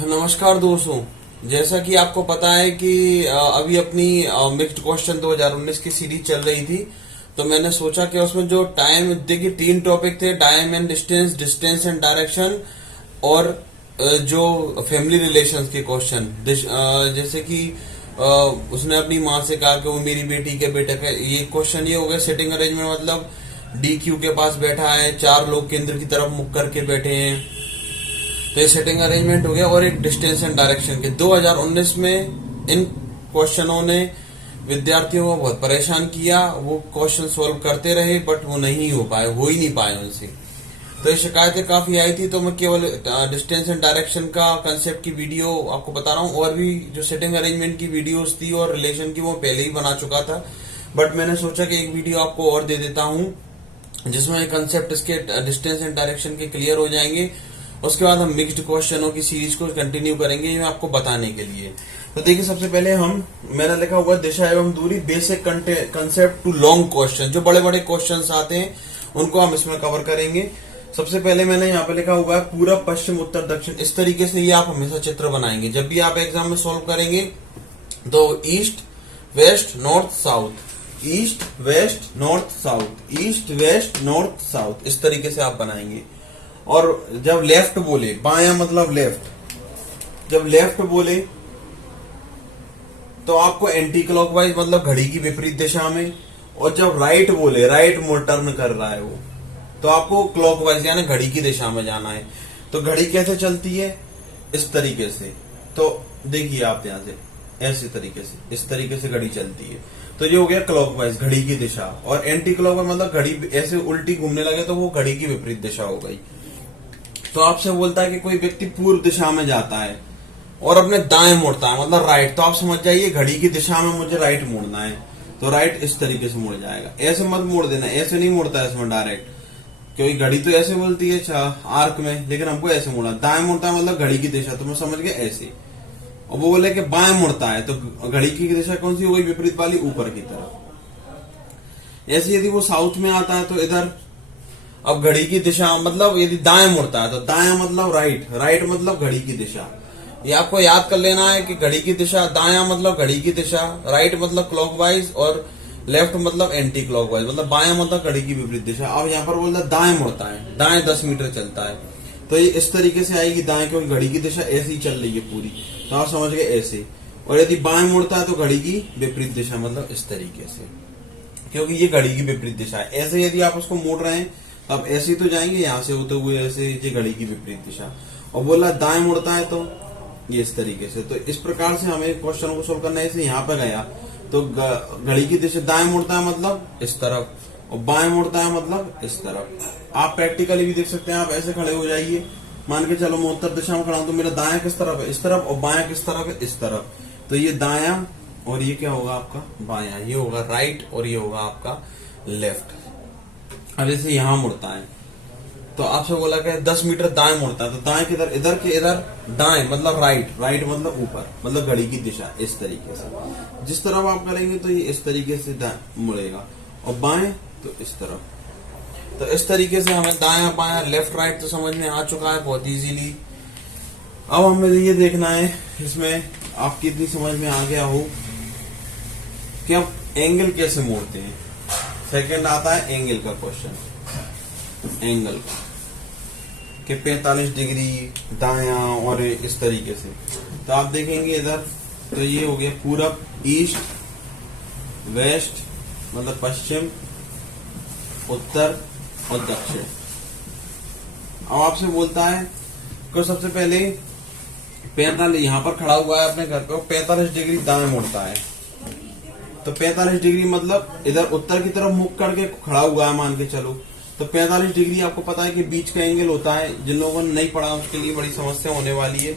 नमस्कार दोस्तों। जैसा कि आपको पता है कि अभी अपनी मिक्स्ड क्वेश्चन 2019 की सीरीज चल रही थी। तो मैंने सोचा कि उसमें जो टाइम, देखिए 3 टॉपिक थे, time and distance, distance and direction, और जो फैमिली रिलेशंस के क्वेश्चन, जैसे कि उसने अपनी माँ से कहा कि वो मेरी बेटी के बेटे का, ये क्वेश्चन ये हो गया। सेटिंग अरेंजमेंट मतलब डी क्यू के पास बैठा है, 4 लोग केंद्र की तरफ मुख करके बैठे हैं, तो ये सेटिंग अरेंजमेंट हो गया। और एक डिस्टेंस एंड डायरेक्शन के 2019 में इन क्वेश्चनों ने विद्यार्थियों को बहुत परेशान किया। वो क्वेश्चन सॉल्व करते रहे बट वो नहीं हो पाए, हो ही नहीं पाए उनसे। तो ये शिकायतें काफी आई थी। तो मैं केवल डिस्टेंस एंड डायरेक्शन का कंसेप्ट की वीडियो आपको बता रहा हूँ। और भी जो सेटिंग अरेंजमेंट की वीडियोस थी और रिलेशन की, वो पहले ही बना चुका था, बट मैंने सोचा कि एक वीडियो आपको और दे देता हूँ जिसमें कंसेप्ट इसके डिस्टेंस एंड डायरेक्शन के क्लियर हो जाएंगे। उसके बाद हम मिक्स्ड क्वेश्चनों की सीरीज को कंटिन्यू करेंगे, ये आपको बताने के लिए। तो देखिए, सबसे पहले मैंने लिखा हुआ दिशा एवं दूरी, basic concept to long question. जो बड़े बड़े क्वेश्चंस आते हैं उनको हम इसमें कवर करेंगे। सबसे पहले मैंने यहाँ पे लिखा हुआ है पूरब, पश्चिम, उत्तर, दक्षिण। इस तरीके से ये आप हमेशा चित्र बनाएंगे जब भी आप एग्जाम में सॉल्व करेंगे। तो east, west, north, south, east, west, north, south, east, west, north, south, इस तरीके से आप बनाएंगे। और जब लेफ्ट बोले, बायां मतलब लेफ्ट, जब लेफ्ट बोले तो आपको एंटी क्लॉकवाइज मतलब घड़ी की विपरीत दिशा में। और जब राइट बोले, राइट मोड़ टर्न कर रहा है वो, तो आपको क्लॉकवाइज यानी घड़ी की दिशा में जाना है। तो घड़ी कैसे चलती है? इस तरीके से। तो देखिए आप ध्यान से, ऐसे तरीके से, इस तरीके से घड़ी चलती है। तो ये हो गया क्लॉकवाइज, घड़ी की दिशा। और एंटी क्लॉकवाइज मतलब घड़ी ऐसे उल्टी घूमने लगे तो वो घड़ी की विपरीत दिशा हो गई। तो आपसे बोलता है कि कोई व्यक्ति पूर्व दिशा में जाता है और अपने दाएं मुड़ता है मतलब राइट, तो आप समझ जाइए घड़ी की दिशा में मुझे राइट मुड़ना है। तो राइट इस तरीके से मुड़ जाएगा। ऐसे मत मोड़ देना, ऐसे नहीं मुड़ता है इसमें डायरेक्ट, क्योंकि घड़ी तो ऐसे बोलती है आर्क में, लेकिन हमको ऐसे मुड़ा। दाएं मुड़ता है मतलब घड़ी की दिशा, तो मैं समझ गया ऐसे। और वो बोले कि बाएं मुड़ता है, तो घड़ी की दिशा कौन सी हो गई? विपरीत वाली, ऊपर की तरफ। ऐसे यदि वो साउथ में आता है तो इधर। अब घड़ी की दिशा मतलब यदि दाएं मुड़ता है तो दाएं मतलब राइट, राइट मतलब घड़ी की दिशा। ये आपको याद कर लेना है कि घड़ी की दिशा, दायां मतलब घड़ी की दिशा, राइट मतलब क्लॉकवाइज, और लेफ्ट मतलब एंटी क्लॉकवाइज, मतलब बायां मतलब घड़ी की विपरीत दिशा। अब यहाँ पर बोलता है दाएं मुड़ता है, दाएं 10 मीटर चलता है, तो ये इस तरीके से आएगी दाएं, क्योंकि घड़ी की दिशा ऐसी ही चल रही है पूरी, तो आप समझ गए ऐसे। और यदि बाएं मुड़ता है तो घड़ी की विपरीत दिशा, मतलब इस तरीके से, क्योंकि ये घड़ी की विपरीत दिशा है। ऐसे यदि आप उसको मोड़ रहे हैं अब ऐसे ही तो जाएंगे, यहाँ से होते हुए ऐसे, ये घड़ी की विपरीत दिशा। और बोला दाएं मुड़ता है तो ये इस तरीके से। तो इस प्रकार से हमें क्वेश्चन को सोल्व करना है। ऐसे यहाँ पे गया तो घड़ी की दिशा, दाएं मुड़ता है मतलब इस तरफ, और बाएं मुड़ता है मतलब इस तरफ। आप प्रैक्टिकली भी देख सकते हैं। आप ऐसे खड़े हो जाइए, मान के चलो मैं उत्तर दिशा में खड़ा हूं, तो मेरा दायां किस तरफ है? इस तरफ। और बायां किस तरफ है? इस तरफ। तो ये दायां और ये क्या होगा आपका? बायां। ये होगा राइट और ये होगा आपका लेफ्ट। अब जैसे यहां मुड़ता है तो आपसे बोला कि 10 मीटर दाएं मुड़ता है, तो दाएं किधर? इधर के इधर। दाएं मतलब राइट, राइट मतलब ऊपर, मतलब घड़ी की दिशा इस तरीके से। जिस तरफ आप करेंगे तो ये इस तरीके से मुड़ेगा। और बाएं तो इस तरफ। तो इस तरीके से हमें दायां बायां लेफ्ट राइट तो समझ में आ चुका है बहुत इजीली। अब हमें ये देखना है इसमें आपकी इतनी समझ में आ गया हो कि हम एंगल कैसे मोड़ते हैं। सेकंड आता है एंगल का क्वेश्चन, एंगल का कि 45 डिग्री दायां और इस तरीके से। तो आप देखेंगे इधर, तो ये हो गया पूरब, ईस्ट, वेस्ट मतलब पश्चिम, उत्तर और दक्षिण। अब आपसे बोलता है कि सबसे पहले 45, यहां पर खड़ा हुआ है अपने घर पे, 45 डिग्री दाएं मुड़ता है। तो 45 डिग्री मतलब इधर उत्तर की तरफ मुख करके खड़ा हुआ है मान के चलो। तो 45 डिग्री आपको पता है कि बीच का एंगल होता है। जिन लोगों ने नहीं पढ़ा उसके लिए बड़ी समस्या होने वाली है।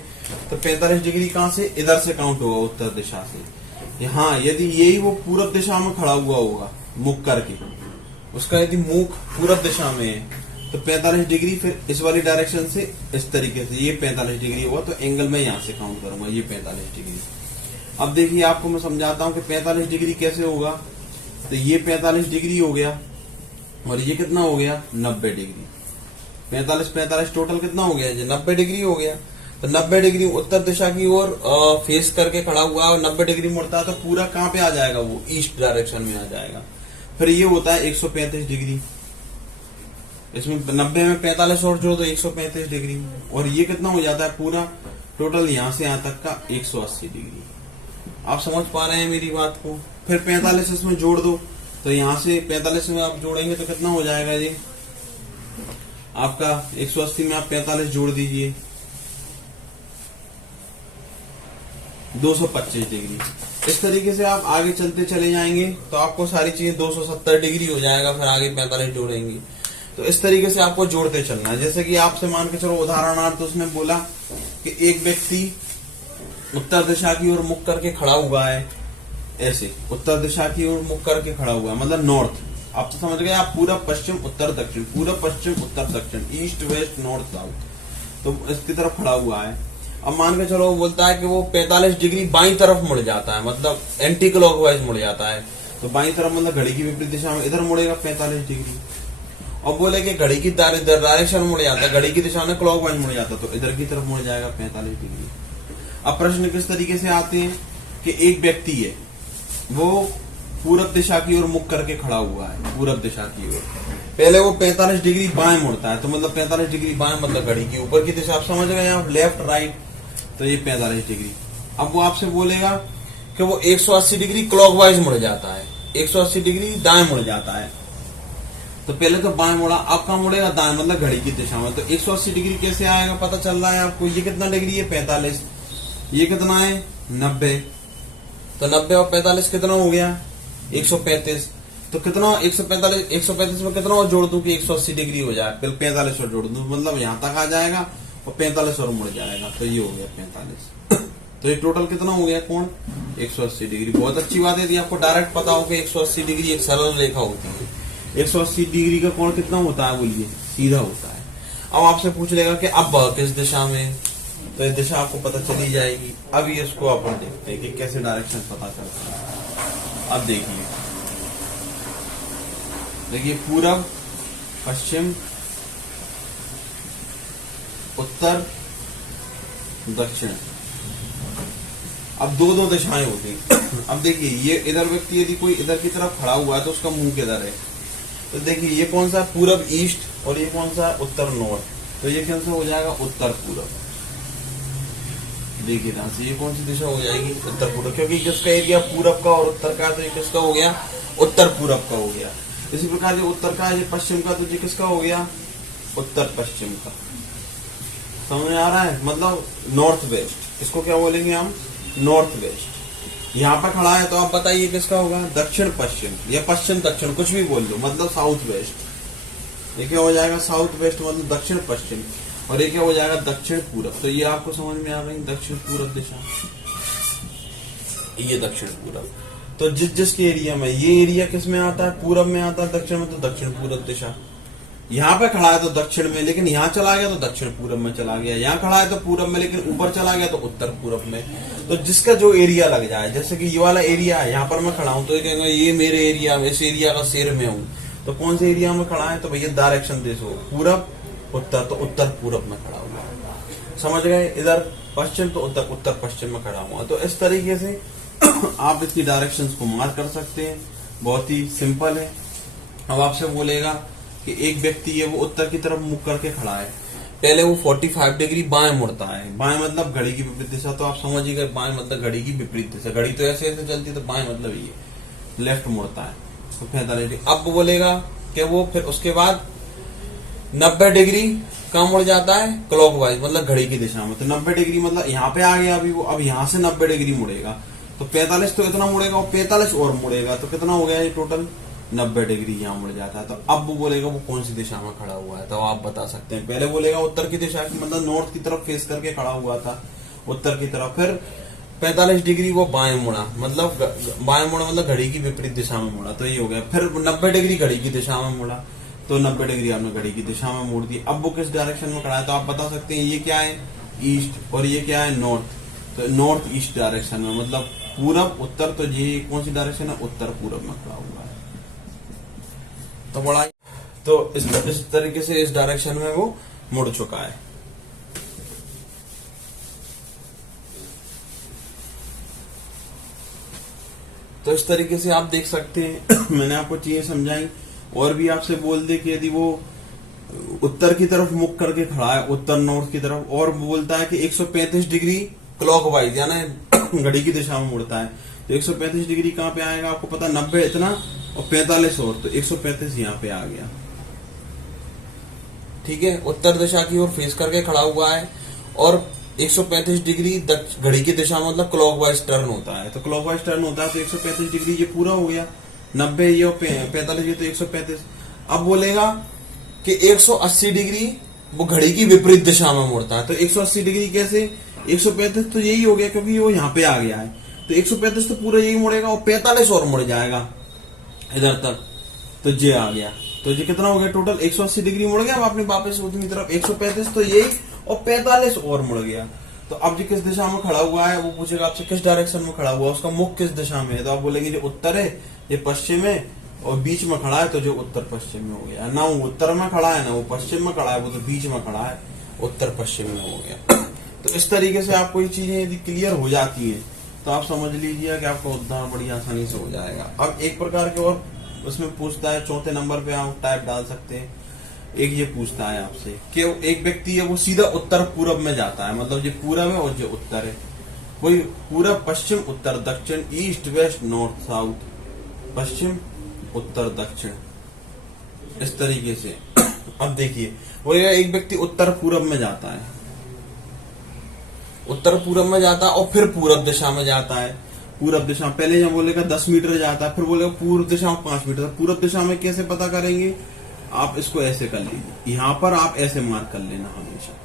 तो 45 डिग्री कहां से? इधर से काउंट होगा, उत्तर दिशा से। हाँ, यदि यही वो पूरब दिशा में खड़ा हुआ होगा मुख करके, उसका यदि मुख पूरब दिशा में है तो 45 डिग्री फिर इस वाली डायरेक्शन से इस तरीके से, ये 45 डिग्री हुआ। तो एंगल में यहां से काउंट करूंगा, ये 45 डिग्री। अब देखिए आपको मैं समझाता हूं कि 45 डिग्री कैसे होगा। तो ये 45 डिग्री हो गया और ये कितना हो गया? 90 डिग्री। 45 45 टोटल कितना हो गया? ये 90 डिग्री हो गया। तो 90 डिग्री उत्तर दिशा की ओर फेस करके खड़ा हुआ है और 90 डिग्री मुड़ता है तो पूरा कहाँ पे आ जाएगा, वो ईस्ट डायरेक्शन में आ जाएगा। फिर ये होता है 135 डिग्री, इसमें 90 में 45 और जोड़ दो 135 डिग्री, और ये कितना हो जाता है पूरा टोटल यहां से यहां तक का 180 डिग्री। आप समझ पा रहे हैं मेरी बात को। फिर 45 इसमें जोड़ दो, तो यहां से 45 में आप जोड़ेंगे तो कितना हो जाएगा जी आपका 180 में आप 45 जोड़ दीजिए 225 डिग्री। इस तरीके से आप आगे चलते चले जाएंगे तो आपको सारी चीजें 270 डिग्री हो जाएगा, फिर आगे 45 जोड़ेंगे। तो इस तरीके से आपको जोड़ते चलना है। जैसे कि आपसे मान के चलो उदाहरणार्थ उसने बोला कि एक व्यक्ति उत्तर दिशा की ओर मुख करके खड़ा हुआ है, ऐसे उत्तर दिशा की ओर मुख करके खड़ा हुआ है, मतलब नॉर्थ। आप तो समझ गए, आप पूरब पश्चिम उत्तर दक्षिण, पूरब पश्चिम उत्तर दक्षिण, ईस्ट वेस्ट नॉर्थ साउथ, तो इसकी तरफ खड़ा हुआ है। अब मान के चलो वो बोलता है कि वो 45 डिग्री बाईं तरफ मुड़ जाता है, मतलब एंटी क्लॉकवाइज मुड़ जाता है। तो बाईं तरफ मतलब घड़ी की विपरीत दिशा में इधर मुड़ेगा 45 डिग्री। और बोले कि घड़ी की डायरेक्शन मुड़ जाता है, घड़ी की दिशा में क्लॉकवाइज मुड़ जाता है, तो इधर की तरफ मुड़ जाएगा 45 डिग्री। अब प्रश्न किस तरीके से आते हैं कि एक व्यक्ति है, वो पूरब दिशा की ओर मुख करके खड़ा हुआ है, पूरब दिशा की ओर। पहले वो 45 डिग्री बाएं मुड़ता है, तो मतलब 45 डिग्री बाएं मतलब घड़ी की ऊपर की दिशा, आप समझ गए आप, लेफ्ट राइट, तो ये 45 डिग्री। अब वो आपसे बोलेगा कि वो 180 डिग्री क्लॉकवाइज मुड़ जाता है, 180 डिग्री दाएं मुड़ जाता है। तो पहले तो बाएं मुड़ा, अब कहाँ मुड़ेगा, दाएं, मतलब घड़ी की दिशा में। तो 180 डिग्री कैसे आएगा पता चल रहा है आपको। ये कितना डिग्री है 45, ये कितना है 90, तो 90 और 45 कितना हो गया 135। तो कितना 135 में कितना और जोड़ दूं कि 180 डिग्री हो जाए, फिर 45 और जोड़ दूं, मतलब यहां तक आ जाएगा और 45 और मुड़ जाएगा, तो ये हो गया 45। तो ये टोटल कितना हो गया कोण 180 डिग्री। बहुत अच्छी बात है यदि आपको डायरेक्ट पता हो कि 180 डिग्री एक सरल रेखा होती है। 180 डिग्री का कोण कितना होता है बोलिए, सीधा होता है। अब आपसे पूछ लेगा कि अब किस दिशा में, तो ये दिशा आपको पता चली जाएगी। अब ये इसको अपन देखते हैं कि कैसे डायरेक्शन पता चलता है। अब देखिए पूरब पश्चिम उत्तर दक्षिण, अब दो दिशाएं होती हैं। अब देखिए ये इधर व्यक्ति यदि कोई इधर की तरफ खड़ा हुआ है तो उसका मुंह किधर है, तो देखिए ये कौन सा पूरब ईस्ट और ये कौन सा उत्तर नॉर्थ, तो ये कौन सा हो जाएगा उत्तर पूरब। देखिए ध्यान से ये कौन सी दिशा हो जाएगी उत्तर पूरब, क्योंकि किसका एरिया पूरब का और उत्तर का, तो ये किसका हो गया उत्तर पूरब का हो गया। इसी प्रकार ये उत्तर का, ये पश्चिम का, तो ये किसका हो गया उत्तर पश्चिम का। समझ में आ रहा है, मतलब नॉर्थ वेस्ट, इसको क्या बोलेंगे हम नॉर्थ वेस्ट। यहाँ पर खड़ा है तो आप बताइए किसका होगा दक्षिण पश्चिम या पश्चिम दक्षिण, कुछ भी बोल दो, मतलब साउथ वेस्ट। ये क्या हो जाएगा साउथ वेस्ट मतलब दक्षिण पश्चिम, और ये क्या हो जाएगा दक्षिण पूरब। तो ये आपको समझ में आ रही दक्षिण पूरब दिशा, ये दक्षिण पूरब। तो जिसके एरिया में, ये एरिया किस में आता है पूरब में आता है, दक्षिण में, तो दक्षिण पूरब दिशा। यहाँ पे खड़ा है तो दक्षिण में, लेकिन यहाँ चला गया तो दक्षिण पूरब में चला गया। यहाँ खड़ा है तो पूरब में, लेकिन ऊपर चला गया तो उत्तर पूरब में। तो जिसका जो एरिया लग जाए, जैसे कि ये वाला एरिया है, यहाँ पर मैं खड़ा हूँ तो ये मेरे एरिया में, इस एरिया का शेर में हूँ, तो कौन से एरिया में खड़ा है, तो भैया डायरेक्शन देखो पूरब उत्तर, तो उत्तर पूरब में खड़ा हुआ। समझ गए, इधर पश्चिम तो उत्तर पश्चिम में खड़ा हुआ। तो इस तरीके से आप इसकी डायरेक्शंस को मार्क कर सकते हैं, बहुत ही सिंपल है। अब आपसे बोलेगा कि एक व्यक्ति है वो उत्तर की तरफ मुख करके खड़ा है, पहले वो 45 डिग्री बाएं मुड़ता है, बाएं मतलब घड़ी की विपरीत दिशा, तो आप समझिएगा बाएं मतलब घड़ी की विपरीत दिशा, घड़ी तो ऐसे ऐसे चलती है, तो बाएं मतलब ये लेफ्ट मुड़ता है, तो 45 डिग्री। अब बोलेगा कि वो फिर उसके बाद 90 डिग्री कहाँ मुड़ जाता है क्लॉकवाइज, मतलब घड़ी की दिशा में। तो 90 डिग्री मतलब यहाँ पे आ गया अभी वो, अब यहाँ से 90 डिग्री मुड़ेगा, तो 45 तो इतना मुड़ेगा और 45 और मुड़ेगा, तो कितना हो गया ये टोटल 90 डिग्री यहाँ मुड़ जाता है। तो अब वो बोलेगा वो कौन सी दिशा में खड़ा हुआ है, तो आप बता सकते हैं। पहले बोलेगा उत्तर की दिशा की, मतलब नॉर्थ की तरफ फेस करके खड़ा हुआ था उत्तर की तरफ। फिर 45 डिग्री वो बाएं मुड़ा, मतलब बाएं मुड़ा मतलब घड़ी की विपरीत दिशा में मुड़ा, तो ये हो गया। फिर 90 डिग्री घड़ी की दिशा में मुड़ा, तो 90 डिग्री आपने घड़ी की दिशा में मोड़ दी। अब वो किस डायरेक्शन में खड़ा है, तो आप बता सकते हैं ये क्या है ईस्ट और ये क्या है नॉर्थ, तो नॉर्थ ईस्ट डायरेक्शन में, मतलब पूरब उत्तर, तो ये कौन सी डायरेक्शन है उत्तर पूरब में खड़ा हुआ है। तो बड़ा, तो इस तरीके से इस डायरेक्शन में वो मुड़ चुका है। तो इस तरीके से आप देख सकते हैं। मैंने आपको चीजें समझाई। और भी आपसे बोल दे कि यदि वो उत्तर की तरफ मुख करके खड़ा है, उत्तर नॉर्थ की तरफ, और बोलता है कि 135 डिग्री क्लॉकवाइज यानी घड़ी की दिशा में मुड़ता है, तो 135 डिग्री कहाँ पे आएगा आपको पता, 90 इतना और 45 और, तो 135 यहाँ पे आ गया। ठीक है, उत्तर दिशा की ओर फेस करके खड़ा हुआ है और 135 डिग्री घड़ी की दिशा में मतलब क्लॉकवाइज टर्न होता है। तो क्लॉकवाइज टर्न होता है तो 135 डिग्री ये पूरा हो गया, 90 ये और 45 ये, तो 135। अब बोलेगा कि 180 डिग्री वो घड़ी की विपरीत दिशा में मुड़ता है। तो 180 डिग्री कैसे, 135 तो यही हो गया क्योंकि वो यहाँ पे आ गया है, तो 135 तो पूरा यही मुड़ेगा और 45 और मुड़ जाएगा इधर तक, तो ये आ गया। तो ये कितना हो गया टोटल, 180 डिग्री मुड़ गया। अब आपने वापस उतनी तरफ 135 तो यही और 45 और मुड़ गया। तो अब जो किस दिशा में खड़ा हुआ है वो पूछेगा आपसे किस डायरेक्शन में खड़ा हुआ है, उसका मुख किस दिशा में है, तो आप बोलेंगे जो उत्तर है ये पश्चिम है, और बीच में खड़ा है तो जो उत्तर पश्चिम में हो गया। ना वो उत्तर में खड़ा है ना वो पश्चिम में खड़ा है, वो तो बीच में खड़ा है, उत्तर पश्चिम में हो गया। तो इस तरीके से आपको ये चीजें यदि क्लियर हो जाती है तो आप समझ लीजिए कि आपका उद्धार बड़ी आसानी से हो जाएगा। अब एक प्रकार के और उसमें पूछता है, चौथे नंबर पे आप टाइप डाल सकते हैं। एक ये पूछता है आपसे कि एक व्यक्ति है वो सीधा उत्तर पूरब में जाता है, मतलब ये पूरब है और जो उत्तर है, वही पूरब पश्चिम उत्तर दक्षिण, ईस्ट वेस्ट नॉर्थ साउथ, पश्चिम उत्तर दक्षिण, इस तरीके से। अब देखिए वो एक व्यक्ति उत्तर पूरब में जाता है, उत्तर पूरब में जाता है और फिर पूरब दिशा में जाता है। पूरब दिशा पहले जब बोलेगा 10 मीटर जाता है, फिर बोलेगा पूर्व दिशा में 5 मीटर। पूरब दिशा में कैसे पता करेंगे, आप इसको ऐसे कर लीजिए, यहाँ पर आप ऐसे मार्क कर लेना हमेशा,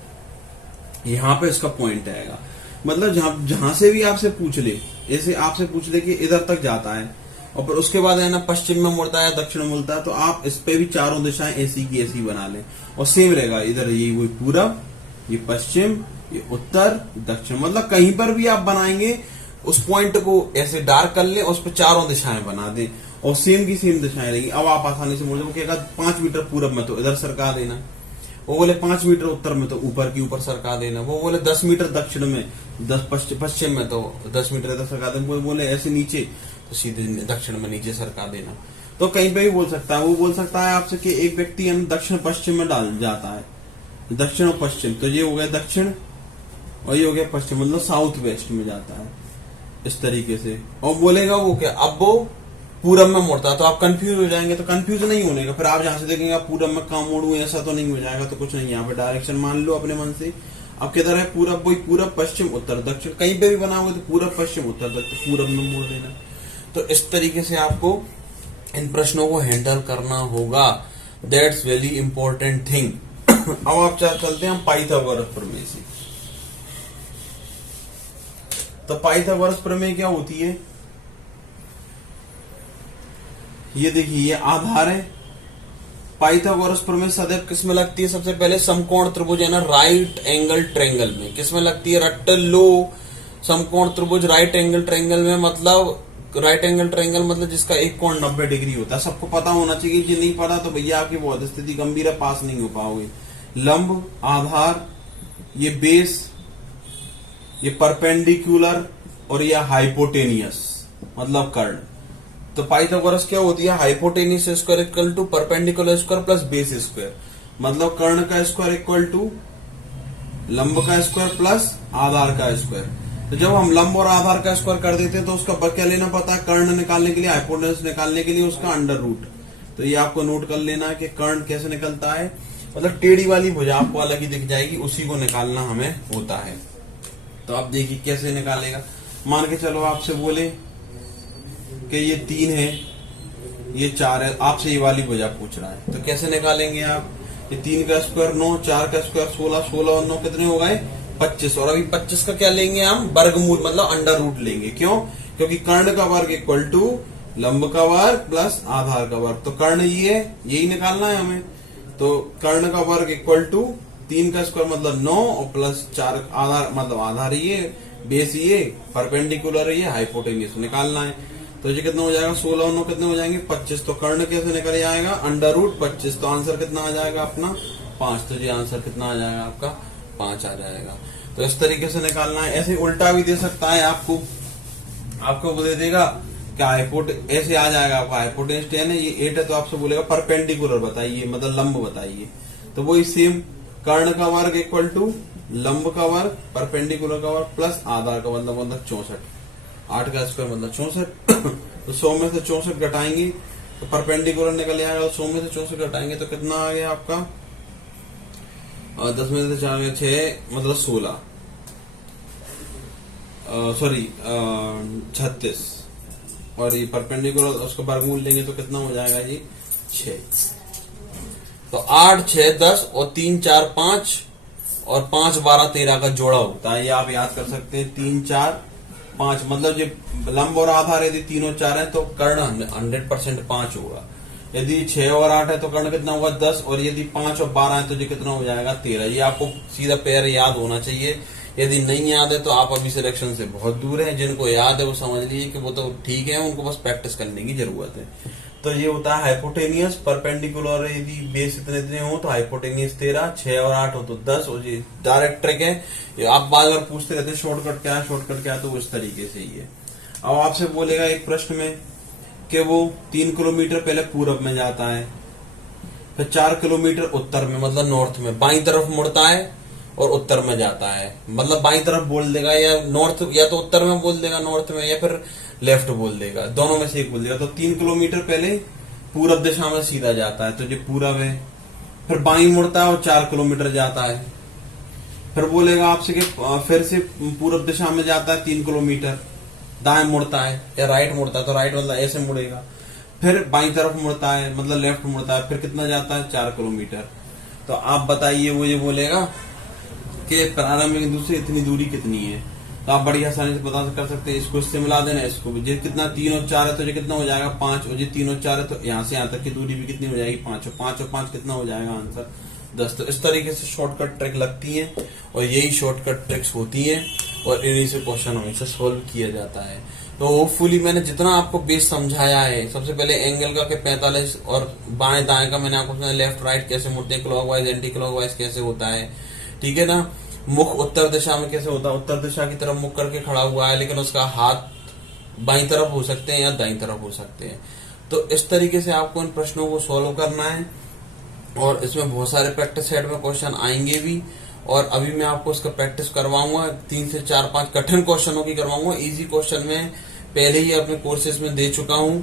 यहाँ पे इसका पॉइंट आएगा। मतलब जहां से भी आपसे पूछ ले, ऐसे आपसे पूछ ले कि इधर तक जाता है और फिर उसके बाद है ना पश्चिम में मुड़ता है दक्षिण में मुड़ता है, तो आप इस पे भी चारों दिशाएं ऐसी की ऐसी बना ले और सेम रहेगा। इधर ये वही पूरब, ये पश्चिम, ये उत्तर दक्षिण, मतलब कहीं पर भी आप बनाएंगे उस पॉइंट को ऐसे डार्क कर ले और उस पर चारों दिशाएं बना दे और सेम की सेम दिशाएं रहेंगी। अब आप आसानी से मुड़ जाओ, 5 मीटर पूरब में तो इधर सरका देना, वो बोले 5 मीटर उत्तर में तो ऊपर की ऊपर सरका देना, वो बोले 10 मीटर दक्षिण में, 10 पश्चिम में तो 10 मीटर इधर सरका देना, वो बोले ऐसे नीचे तो सीधे दक्षिण में नीचे सरका देना। तो कहीं पे भी बोल सकता है। वो बोल सकता है आपसे कि एक व्यक्ति दक्षिण पश्चिम में डाल जाता है, दक्षिण और पश्चिम, तो ये हो गया दक्षिण और ये हो गया पश्चिम, मतलब साउथ वेस्ट में जाता है इस तरीके से। और बोलेगा वो क्या, अब वो पूरब में मुड़ता है, तो आप कंफ्यूज हो जाएंगे। तो कंफ्यूज नहीं होने का, फिर आप जहां से देखेंगे आप पूरब में कहाँ मोड़ू, ऐसा तो नहीं हो जाएगा। तो कुछ नहीं, यहाँ पे डायरेक्शन मान लो अपने मन से। अब किधर है पूरब, वही पूरब पश्चिम उत्तर दक्षिण, कहीं पे भी बनाओगे तो पूरब पश्चिम उत्तर दक्षिण, पूरब में मोड़ देना। तो इस तरीके से आपको इन प्रश्नों को हैंडल करना होगा। That's very important thing. अब आप चलते हैं हम पाइथागोरस प्रमेय से। तो पाइथागोरस प्रमेय क्या होती है, ये देखिए ये आधार है। पाइथागोरस प्रमेय सदैव किसमें लगती है, सबसे पहले समकोण त्रिभुज है ना राइट एंगल ट्रायंगल में। किसमें लगती है, रट्टल लो समकोण त्रिभुज राइट एंगल ट्रायंगल में। मतलब राइट एंगल ट्रायंगल मतलब जिसका एक कोण 90 डिग्री होता है। सबको पता होना चाहिए, जो नहीं पता तो भैया आपकी बहुत स्थिति गंभीर है, पास नहीं हो पाओगे। लंब, आधार, ये बेस, ये परपेंडिकुलर और ये हाइपोटेनियस मतलब कर्ण। तो पाइथागोरस क्या होती है, hypotenuse square equal to perpendicular square plus base square, मतलब कर्ण का स्क्वायर इक्वल टू लंब का स्क्वायर प्लस आधार का स्क्वायर। तो जब हम लंब और आधार का स्क्वायर कर देते हैं तो उसका क्या लेना पता है, कर्ण निकालने के लिए, हाइपोटेनस निकालने के लिए उसका अंडर रूट। तो ये आपको नोट कर लेना है कि कर्ण कैसे निकलता है, मतलब टेढ़ी वाली भुजा आपको अलग ही दिख जाएगी, उसी को निकालना हमें होता है। तो आप देखिए कैसे निकालेगा। मान के चलो आपसे बोले कि ये 3 है, ये 4 है, आपसे ये वाली भुजा पूछ रहा है, तो कैसे निकालेंगे आप। ये 3 का स्क्वायर 9, 4 का स्क्वायर 16, 16 और 9 कितने हो गए 25। और अभी 25 का क्या लेंगे हम, वर्गमूल मतलब अंडर रूट लेंगे। क्यों, क्योंकि कर्ण का वर्ग इक्वल टू लंब का वर्ग प्लस आधार का वर्ग। तो कर्ण ये है, यही निकालना है हमें। तो कर्ण का वर्ग इक्वल टू 3 का स्क्वायर मतलब 9 और प्लस 4 आधार मतलब आधार ये, बेस ये, परपेंडिकुलर ये, हाइपोटेन्यूस निकालना है। तो ये कितना हो जाएगा, 16 और 9 कितने हो जाएंगे 25। तो कर्ण कैसे निकल जाएगा, अंडर रूट 25। तो आंसर कितना आ जाएगा अपना 5। तो ये आंसर कितना आ जाएगा आपका 5 आ जाएगा। तो इस तरीके से निकालना है। ऐसे उल्टा भी दे सकता है आपको वो दे देगा क्या ऐसे आ जाएगा आपका हाइपोटेन्यूज 10 है, ये 8 है, तो आपसे बोलेगा परपेंडिकुलर बताइए, मतलब लंब बताइए। तो वही सेम, कर्ण का वर्ग इक्वल टू लंब का वर्ग परपेंडिकुलर का वर्ग प्लस आधार का मतलब 64, 8 का स्क्वायर मतलब 64। तो 100 में से 64 घटाएंगे तो परपेंडिकुलर निकल आएगा, 100 में से 64 घटाएंगे तो कितना आ गया आपका, 10 में से 4 6 मतलब 16, सॉरी 36, और ये परपेंडिकुलर उसका वर्गमूल लेंगे तो कितना हो जाएगा जी 6। तो 8 6 10 और 3 4 5 और 5 12 13 का जोड़ा होता है, ये आप याद कर सकते हैं। 3 4 5 मतलब ये लंब और आधार यदि तीनों 4 है तो कर्ण 100% 5 होगा। यदि 6 और 8 है तो कर्ण कितना होगा 10, और यदि 5 और 12 है तो ये कितना हो जाएगा 13। ये आपको सीधा पेयर याद होना चाहिए। यदि नहीं याद है तो आप अभी सिलेक्शन से बहुत दूर हैं। जिनको याद है वो समझ लीजिए कि वो तो ठीक है, उनको बस प्रैक्टिस करने की जरूरत है। तो ये होता है हाइपोटेनियस, परपेंडिकुलर यदि बेस इतने इतने हो तो हाइपोटेनियस 13, 6 और 8 हो तो 10, और ये डायरेक्ट ट्रिक है। ये आप बार बार पूछते रहते हैं शॉर्टकट क्या है, शॉर्टकट क्या है, तो इस तरीके से ही है। अब आपसे बोलेगा एक प्रश्न में कि वो 3 किलोमीटर पहले पूरब में जाता है, फिर 4 किलोमीटर उत्तर में मतलब नॉर्थ में बाईं तरफ मुड़ता है और उत्तर में जाता है। मतलब बाईं तरफ बोल देगा या नॉर्थ, या तो उत्तर में बोल देगा नॉर्थ में, या फिर लेफ्ट बोल देगा, दोनों में से एक बोल देगा। तो 3 किलोमीटर पहले पूरब दिशा में सीधा जाता है तो ये पूरब है, फिर बाईं मुड़ता है और 4 किलोमीटर जाता है। फिर बोलेगा आपसे कि फिर से पूरब दिशा में जाता है 3 किलोमीटर, दाएं मुड़ता है या राइट मुड़ता है, तो राइट मतलब ऐसे मुड़ेगा। फिर बाईं तरफ मुड़ता है मतलब लेफ्ट मुड़ता है, फिर कितना जाता है 4 किलोमीटर। तो आप बताइए, वो ये बोलेगा कि प्रारंभिक बिंदु से इतनी दूरी कितनी है। तो आप बड़ी आसानी से पता कर सकते हैं, इसको इससे मिला देना, इसको भी। कितना 3 और 4 है तो ये कितना हो जाएगा 5, और ये 3 और 4 है तो यहाँ से यहाँ तक की दूरी भी कितनी हो जाएगी 5, और 5 और 5 कितना हो जाएगा आंसर 10। तो इस तरीके से शॉर्टकट ट्रिक लगती है, और यही शॉर्टकट ट्रिक्स होती हैं, और इन्हीं से क्वेश्चन हमेशा सोल्व किया जाता है। तो होपफुली मैंने जितना आपको बेस समझाया है, सबसे पहले एंगल का 45 और बाएं दाएं का मैंने आपको लेफ्ट राइट कैसे मुड़ते हैं, क्लॉकवाइज एंटी क्लॉकवाइज कैसे होता है, ठीक है ना। मुख उत्तर दिशा में कैसे होता है, उत्तर दिशा की तरफ मुख करके खड़ा हुआ है, लेकिन उसका हाथ बाईं तरफ हो सकते हैं या दाईं तरफ हो सकते हैं। तो इस तरीके से आपको इन प्रश्नों को सॉल्व करना है, और इसमें बहुत सारे प्रैक्टिस सेट में क्वेश्चन आएंगे भी। और अभी मैं आपको इसका प्रैक्टिस करवाऊंगा, 3 से 4-5 कठिन क्वेश्चनों की करवाऊंगा। इजी क्वेश्चन में पहले ही अपने कोर्सेज में दे चुका हूं,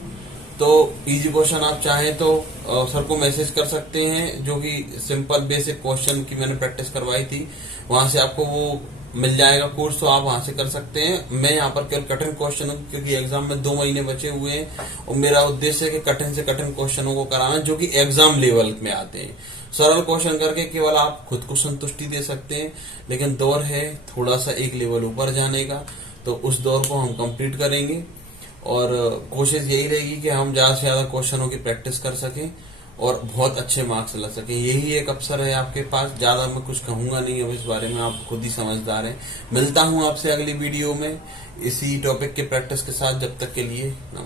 तो इजी क्वेश्चन आप चाहें तो सर को मैसेज कर सकते हैं, जो कि सिंपल बेसिक क्वेश्चन की मैंने प्रैक्टिस करवाई थी, वहां से आपको वो मिल जाएगा कोर्स, तो आप वहां से कर सकते हैं। मैं यहाँ पर केवल कठिन क्वेश्चन, क्योंकि एग्जाम में 2 महीने बचे हुए हैं, और मेरा उद्देश्य है कि कठिन से कठिन क्वेश्चनों को कराना, जो कि एग्जाम लेवल में आते हैं। सरल क्वेश्चन करके केवल आप खुद को संतुष्टि दे सकते हैं, लेकिन दौर है थोड़ा सा एक लेवल ऊपर जाने का, तो उस दौर को हम कंप्लीट करेंगे। और कोशिश यही रहेगी कि हम ज्यादा से ज्यादा क्वेश्चनों की प्रैक्टिस कर सकें और बहुत अच्छे मार्क्स ला सकें। यही एक अवसर है आपके पास। ज्यादा मैं कुछ कहूंगा नहीं अब इस बारे में, आप खुद ही समझदार हैं। मिलता हूं आपसे अगली वीडियो में इसी टॉपिक के प्रैक्टिस के साथ। जब तक के लिए नमस्कार।